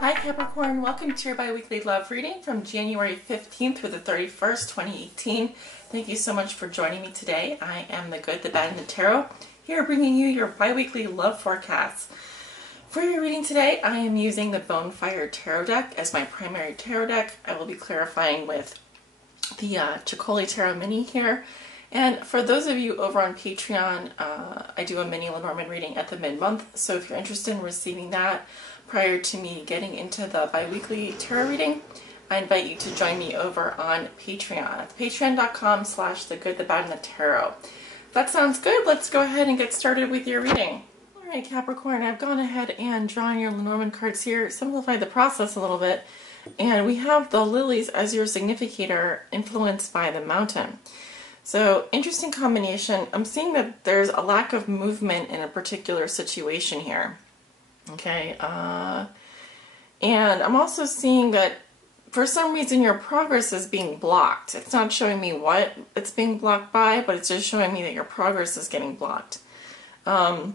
Hi Capricorn, welcome to your bi-weekly love reading from January 15th through the 31st, 2018. Thank you so much for joining me today. I am the good, the bad, and the tarot, here bringing you your bi-weekly love forecasts. For your reading today, I am using the Bonefire Tarot deck as my primary tarot deck. I will be clarifying with the Chicoli Tarot Mini here. And for those of you over on Patreon, I do a mini Lenormand reading at the mid-month, so if you're interested in receiving that prior to me getting into the bi-weekly tarot reading, I invite you to join me over on Patreon. It's patreon.com/thegood, the bad, and the tarot. If that sounds good, let's go ahead and get started with your reading. Alright Capricorn, I've gone ahead and drawn your Lenormand cards here, simplified the process a little bit, and we have the lilies as your significator influenced by the mountain. So, interesting combination. I'm seeing that there's a lack of movement in a particular situation here. Okay, and I'm also seeing that for some reason your progress is being blocked. It's not showing me what it's being blocked by, but it's just showing me that your progress is getting blocked. Now,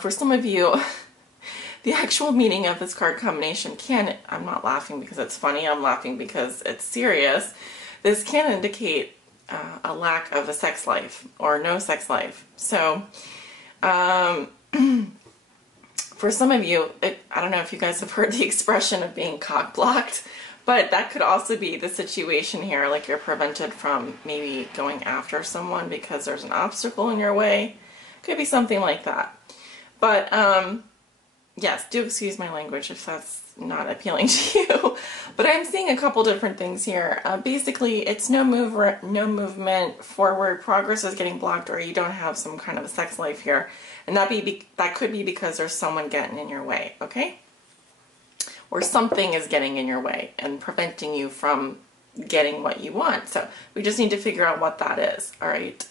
for some of you, the actual meaning of this card combination I'm not laughing because it's funny, I'm laughing because it's serious. This can indicate a lack of a sex life or no sex life. So, for some of you, I don't know if you guys have heard the expression of being cock blocked, but that could also be the situation here, like you're prevented from maybe going after someone because there's an obstacle in your way. Could be something like that. But, yes, do excuse my language if that's not appealing to you. But I'm seeing a couple different things here. Basically, it's no movement forward, progress is getting blocked, or you don't have some kind of a sex life here. And that could be because there's someone getting in your way, okay? Or something is getting in your way and preventing you from getting what you want. So we just need to figure out what that is, all right?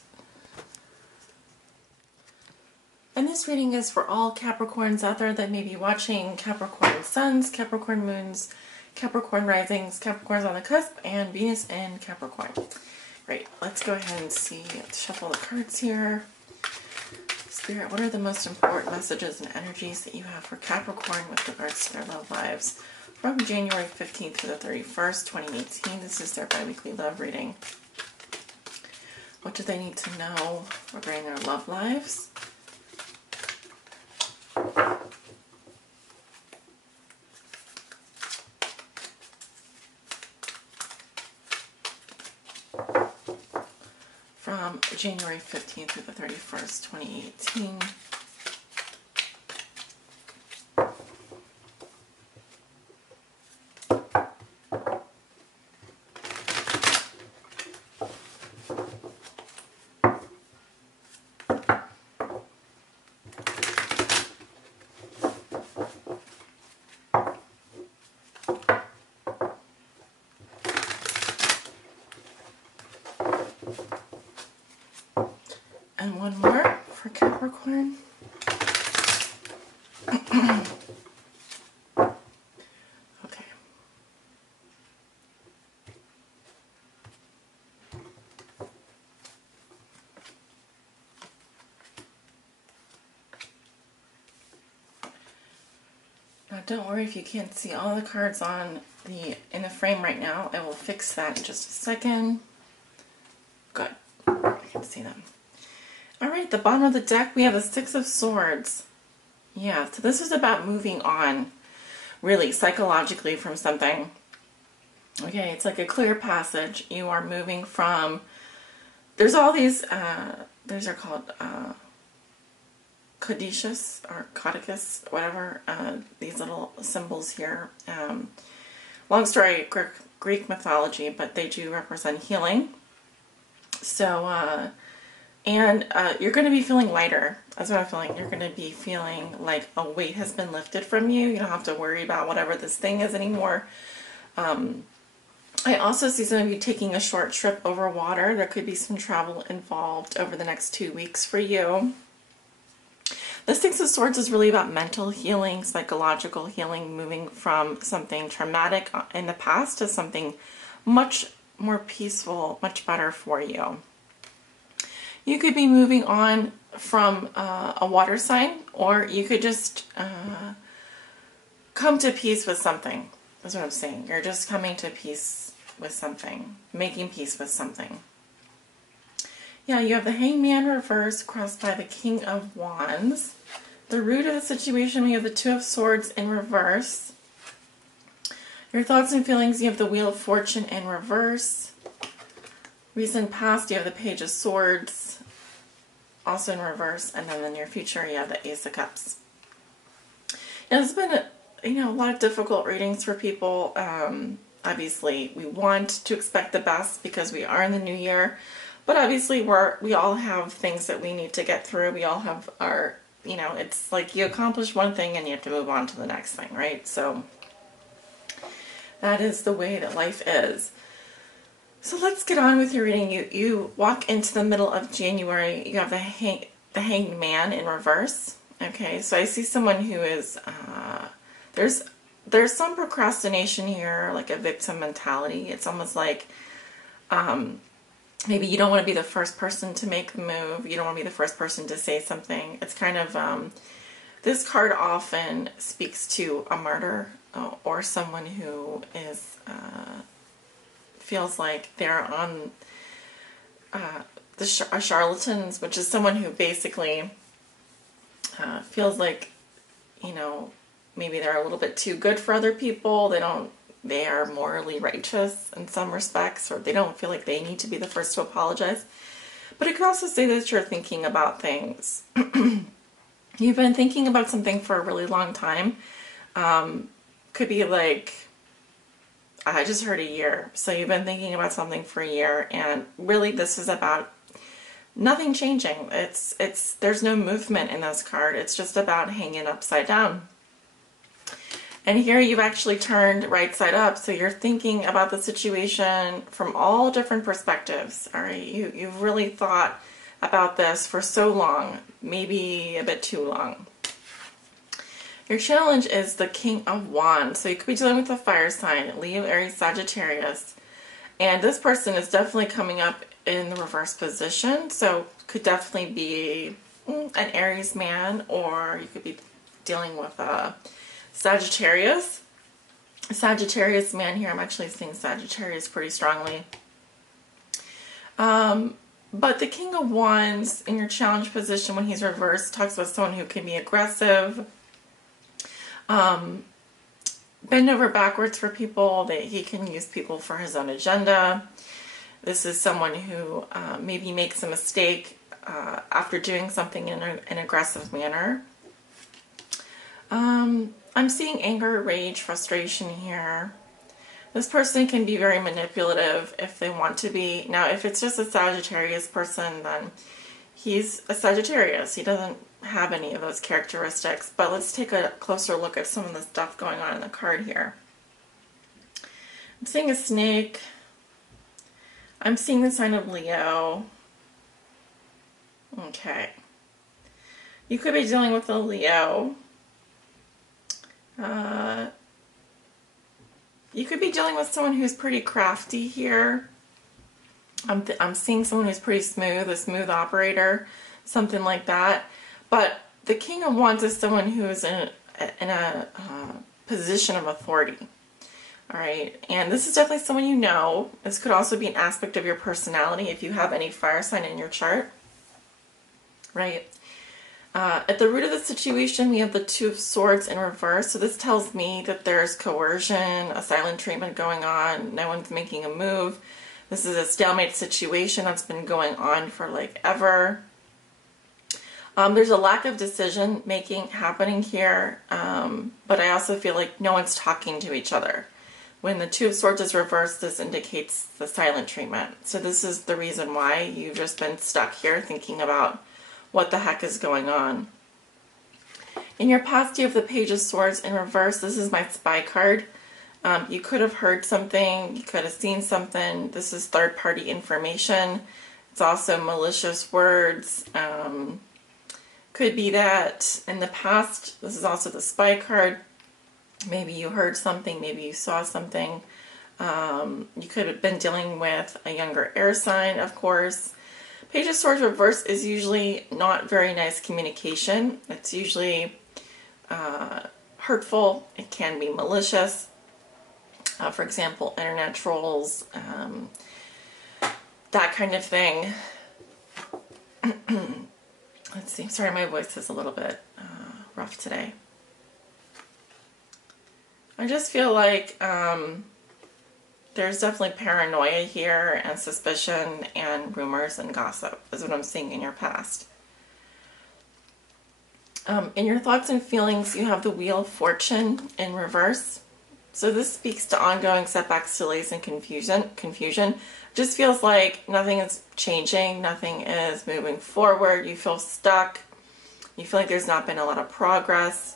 And this reading is for all Capricorns out there that may be watching Capricorn Suns, Capricorn Moons, Capricorn Risings, Capricorns on the cusp, and Venus in Capricorn. Great, let's go ahead and see, let's shuffle the cards here. Spirit, what are the most important messages and energies that you have for Capricorn with regards to their love lives from January 15th to the 31st, 2018? This is their bi-weekly love reading. What do they need to know regarding their love lives? From January 15th through the 31st, 2018. And one more for Capricorn. Okay. Now don't worry if you can't see all the cards in the frame right now. I will fix that in just a second. Good. I can see them. Alright, the bottom of the deck, we have the Six of Swords. Yeah, so this is about moving on, really, psychologically from something. Okay, it's like a clear passage. You are moving from, there's all these, these are called codices, or codicus, whatever, these little symbols here. Long story, Greek mythology, but they do represent healing. So, and you're going to be feeling lighter. That's what I'm feeling. You're going to be feeling like a weight has been lifted from you. You don't have to worry about whatever this thing is anymore. I also see some of you taking a short trip over water. There could be some travel involved over the next 2 weeks for you. The Six of Swords is really about mental healing, psychological healing, moving from something traumatic in the past to something much more peaceful, much better for you. You could be moving on from a water sign, or you could just come to peace with something. That's what I'm saying. You're just coming to peace with something. Making peace with something. Yeah, you have the Hangman reversed crossed by the King of Wands. The root of the situation, we have the Two of Swords in reverse. Your thoughts and feelings, you have the Wheel of Fortune in reverse. Recent past, you have the Page of Swords, also in reverse. And then in your future, you have the Ace of Cups. And it's been, a lot of difficult readings for people. Obviously, we want to expect the best because we are in the new year. But obviously, we all have things that we need to get through. We all have our, it's like you accomplish one thing and you have to move on to the next thing, right? So that is the way that life is. So let's get on with your reading. You walk into the middle of January. You have the Hanged Man in reverse. Okay, so I see someone who is, there's some procrastination here, like a victim mentality. It's almost like, maybe you don't want to be the first person to make the move. You don't want to be the first person to say something. It's kind of, this card often speaks to a martyr or someone who is, feels like they're on charlatans, which is someone who basically feels like, maybe they're a little bit too good for other people. They are morally righteous in some respects, or they don't feel like they need to be the first to apologize. But it could also say that you're thinking about things. You've been thinking about something for a really long time. Could be like, I just heard a year. So you've been thinking about something for a year, and really this is about nothing changing. There's no movement in this card. It's just about hanging upside down. And here you've actually turned right side up, so you're thinking about the situation from all different perspectives. All right, you've really thought about this for so long, maybe a bit too long. Your challenge is the King of Wands, so you could be dealing with a fire sign, Leo, Aries, Sagittarius, and this person is definitely coming up in the reverse position, so could definitely be an Aries man, or you could be dealing with a Sagittarius man here. I'm actually seeing Sagittarius pretty strongly. But the King of Wands in your challenge position when he's reversed talks about someone who can be aggressive, bend over backwards for people, that he can use people for his own agenda. This is someone who maybe makes a mistake after doing something in an aggressive manner. I'm seeing anger, rage, frustration here. This person can be very manipulative if they want to be. Now, if it's just a Sagittarius person, then he's a Sagittarius. He doesn't have any of those characteristics. But let's take a closer look at some of the stuff going on in the card here. I'm seeing a snake. I'm seeing the sign of Leo. Okay. You could be dealing with a Leo. You could be dealing with someone who's pretty crafty here. I'm seeing someone who's pretty smooth, a smooth operator, something like that. But the King of Wands is someone who's in a position of authority. All right, and this is definitely someone you know. This could also be an aspect of your personality if you have any fire sign in your chart. Right. At the root of the situation, we have the Two of Swords in reverse. So this tells me that there's coercion, a silent treatment going on. No one's making a move. This is a stalemate situation that's been going on for like ever. There's a lack of decision making happening here. But I also feel like no one's talking to each other. When the Two of Swords is reversed, this indicates the silent treatment. So this is the reason why you've just been stuck here thinking about what the heck is going on. In your past, you have the Page of Swords in reverse. This is my spy card. You could have heard something. You could have seen something. This is third-party information. It's also malicious words. Could be that in the past, this is also the spy card. Maybe you heard something. Maybe you saw something. You could have been dealing with a younger air sign, of course. Page of Swords reverse is usually not very nice communication. It's usually hurtful. It can be malicious. For example, internet trolls, that kind of thing. Let's see. Sorry, my voice is a little bit rough today. I just feel like there's definitely paranoia here and suspicion and rumors and gossip is what I'm seeing in your past. In your thoughts and feelings, you have the Wheel of Fortune in reverse. So this speaks to ongoing setbacks, delays, and confusion. Just feels like nothing is changing, nothing is moving forward. You feel stuck. You feel like there's not been a lot of progress.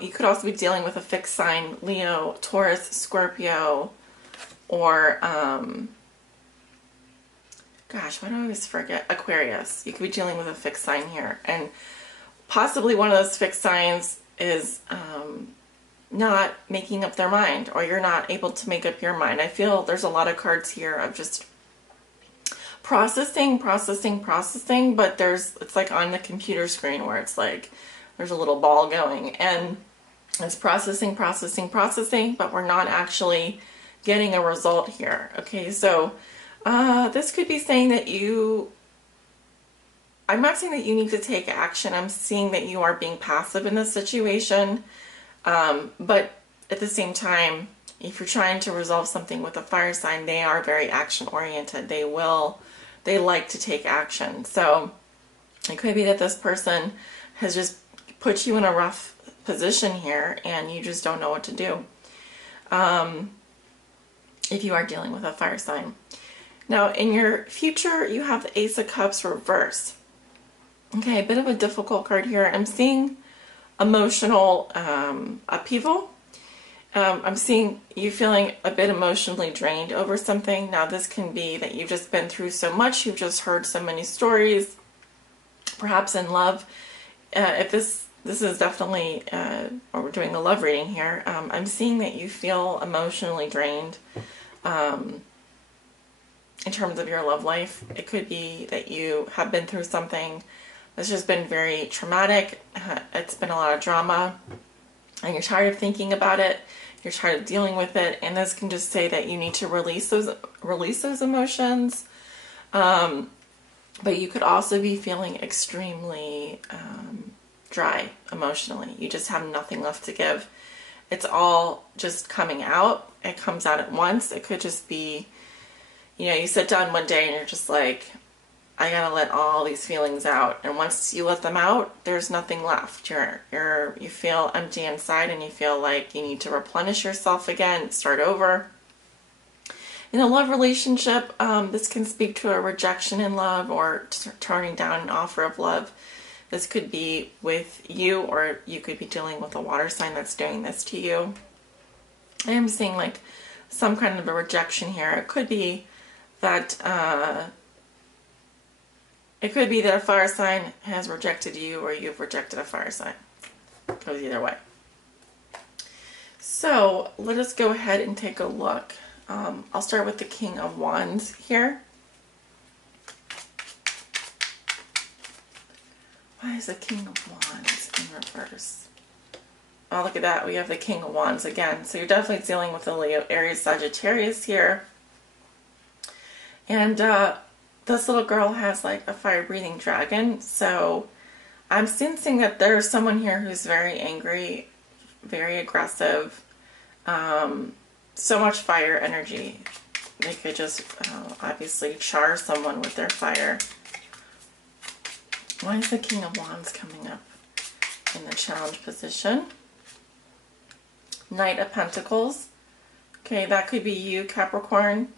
You could also be dealing with a fixed sign, Leo, Taurus, Scorpio, or, gosh, why do I always forget? Aquarius. You could be dealing with a fixed sign here. And possibly one of those fixed signs is not making up their mind, or you're not able to make up your mind. I feel there's a lot of cards here of just processing, but it's like on the computer screen where it's like there's a little ball going and it's processing, but we're not actually getting a result here. Okay, so this could be saying that I'm not saying that you need to take action. I'm seeing that you are being passive in this situation. But at the same time, if you're trying to resolve something with a fire sign, they are very action oriented. They like to take action. So it could be that this person has just put you in a rough position here and you just don't know what to do. If you are dealing with a fire sign. Now in your future, you have the Ace of Cups reverse. Okay, a bit of a difficult card here. I'm seeing emotional upheaval. I'm seeing you feeling a bit emotionally drained over something. Now this can be that you've just been through so much, you've just heard so many stories, perhaps in love. If this is definitely, or we're doing a love reading here, I'm seeing that you feel emotionally drained in terms of your love life. It could be that you have been through something that's just been very traumatic. It's been a lot of drama and you're tired of thinking about it. You're tired of dealing with it. And this can just say that you need to release those emotions. But you could also be feeling extremely dry emotionally. You just have nothing left to give. It's all just coming out. It comes out at once. It could just be, you sit down one day and you're just like, I gotta let all these feelings out. And once you let them out, there's nothing left. You feel empty inside and you feel like you need to replenish yourself again, start over. In a love relationship, this can speak to a rejection in love or turning down an offer of love. This could be with you, or you could be dealing with a water sign that's doing this to you. I am seeing like some kind of a rejection here. It could be that a fire sign has rejected you, or you've rejected a fire sign. It goes either way. So let us go ahead and take a look. I'll start with the King of Wands here. Why is the King of Wands in reverse? Oh, look at that. We have the King of Wands again. So you're definitely dealing with a Leo, Aries, Sagittarius here. And this little girl has like a fire-breathing dragon. So I'm sensing that there's someone here who's very angry, very aggressive, so much fire energy. They could just obviously char someone with their fire. Why is the King of Wands coming up in the challenge position? Knight of Pentacles. Okay, that could be you, Capricorn.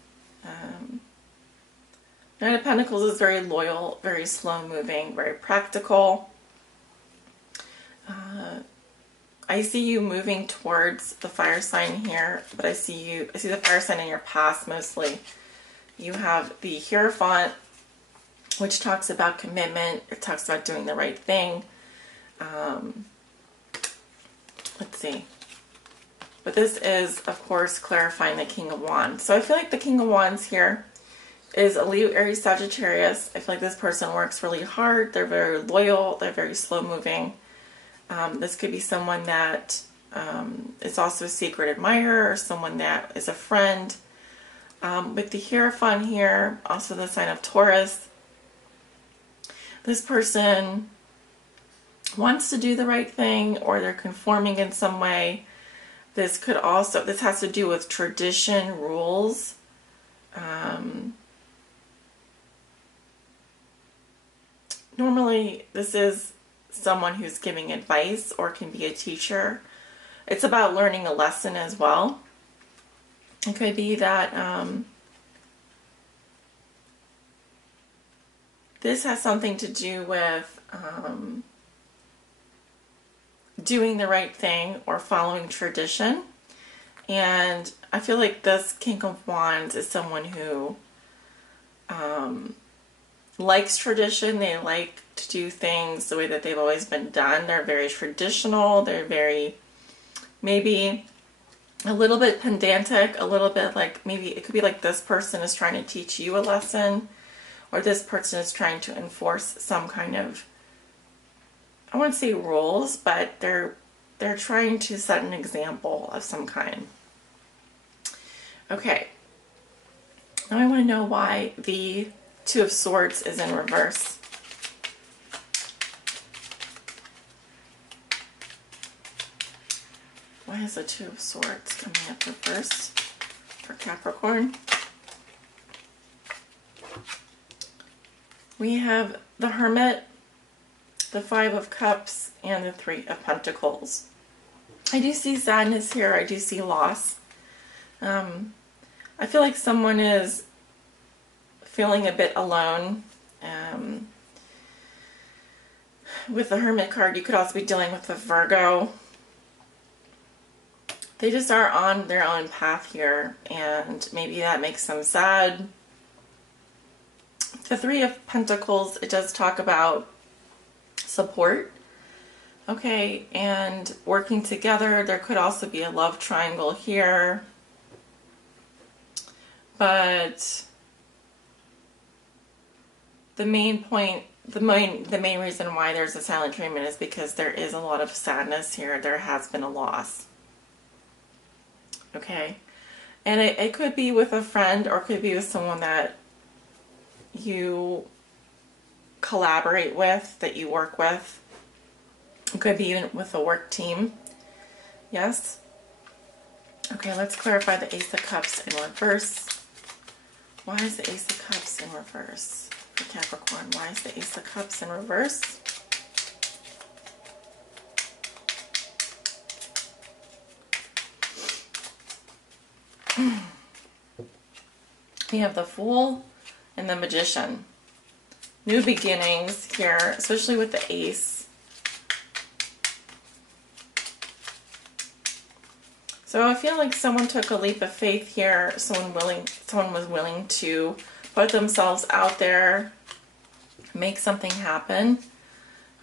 Knight of Pentacles is very loyal, very slow moving, very practical. I see you moving towards the fire sign here, but I see the fire sign in your past mostly. You have the Hierophant, which talks about commitment. It talks about doing the right thing. Let's see. But this is, of course, clarifying the King of Wands. So I feel like the King of Wands here is a Leo, Aries, Sagittarius. I feel like this person works really hard. They're very loyal. They're very slow moving. This could be someone that is also a secret admirer, or someone that is a friend. With the Hierophant here, also the sign of Taurus, this person wants to do the right thing, or they're conforming in some way. This has to do with tradition, rules. Normally, this is someone who's giving advice or can be a teacher. It's about learning a lesson as well. It could be that this has something to do with doing the right thing or following tradition. And I feel like this King of Wands is someone who likes tradition. They like to do things the way that they've always been done. They're very traditional. They're very, maybe a little bit pedantic, a little bit like, maybe it could be like this person is trying to teach you a lesson, or this person is trying to enforce some kind of, I wouldn't say rules, but they're trying to set an example of some kind. Okay. Now I want to know why the Two of Swords is in reverse. Why is the Two of Swords coming up reverse for Capricorn? We have the Hermit, the Five of Cups, and the Three of Pentacles. I do see sadness here. I do see loss. I feel like someone is feeling a bit alone. With the Hermit card, you could also be dealing with a Virgo. They just are on their own path here, and maybe that makes them sad. The Three of Pentacles, it does talk about support. Okay, and working together. There could also be a love triangle here. But the main point, the main reason why there's a silent treatment is because there is a lot of sadness here. There has been a loss. Okay, and it could be with a friend, or it could be with someone that you collaborate with, that you work with. It could be even with a work team. Yes? Okay, let's clarify the Ace of Cups in reverse. Why is the Ace of Cups in reverse for Capricorn? Why is the Ace of Cups in reverse? We have the Fool and the Magician. New beginnings here, especially with the Ace. So I feel like someone took a leap of faith here. Someone was willing to put themselves out there, make something happen.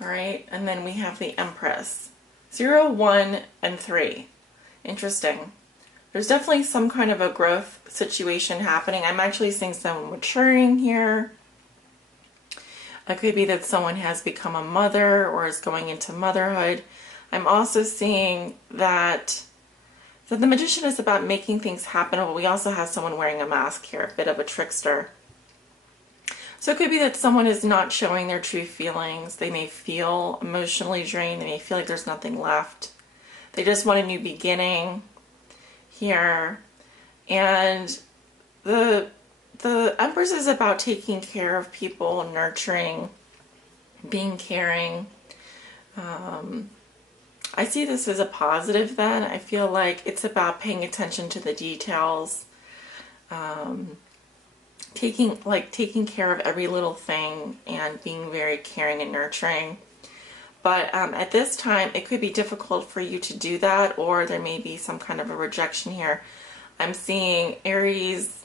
All right, and then we have the Empress. 0, 1, and 3. Interesting. There's definitely some kind of a growth situation happening. I'm actually seeing someone maturing here. It could be that someone has become a mother or is going into motherhood. I'm also seeing that the Magician is about making things happen, but we also have someone wearing a mask here, a bit of a trickster. So it could be that someone is not showing their true feelings. They may feel emotionally drained. They may feel like there's nothing left. They just want a new beginning here. And the Empress is about taking care of people, nurturing, being caring. I see this as a positive then. I feel like it's about paying attention to the details, taking care of every little thing and being very caring and nurturing. But at this time, it could be difficult for you to do that, or there may be some kind of a rejection here. I'm seeing Aries,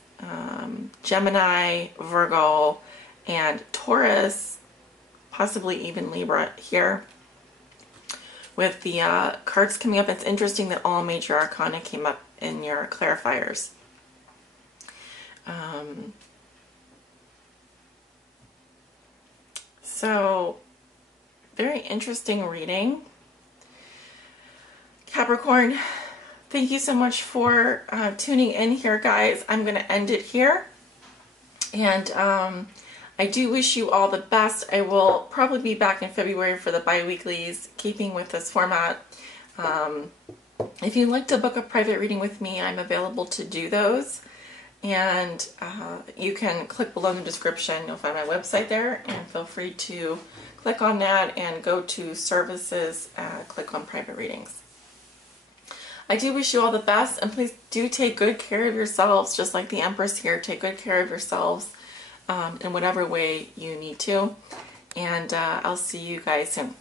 Gemini, Virgo, and Taurus, possibly even Libra here. With the cards coming up, it's interesting that all major arcana came up in your clarifiers. So, very interesting reading. Capricorn, thank you so much for tuning in here, guys. I'm going to end it here. And I do wish you all the best. I will probably be back in February for the bi-weeklies, keeping with this format. If you'd like to book a private reading with me, I'm available to do those. And you can click below in the description. You'll find my website there, and feel free to click on that and go to services, click on private readings. I do wish you all the best, and please do take good care of yourselves, just like the Empress here. Take good care of yourselves in whatever way you need to. And I'll see you guys soon.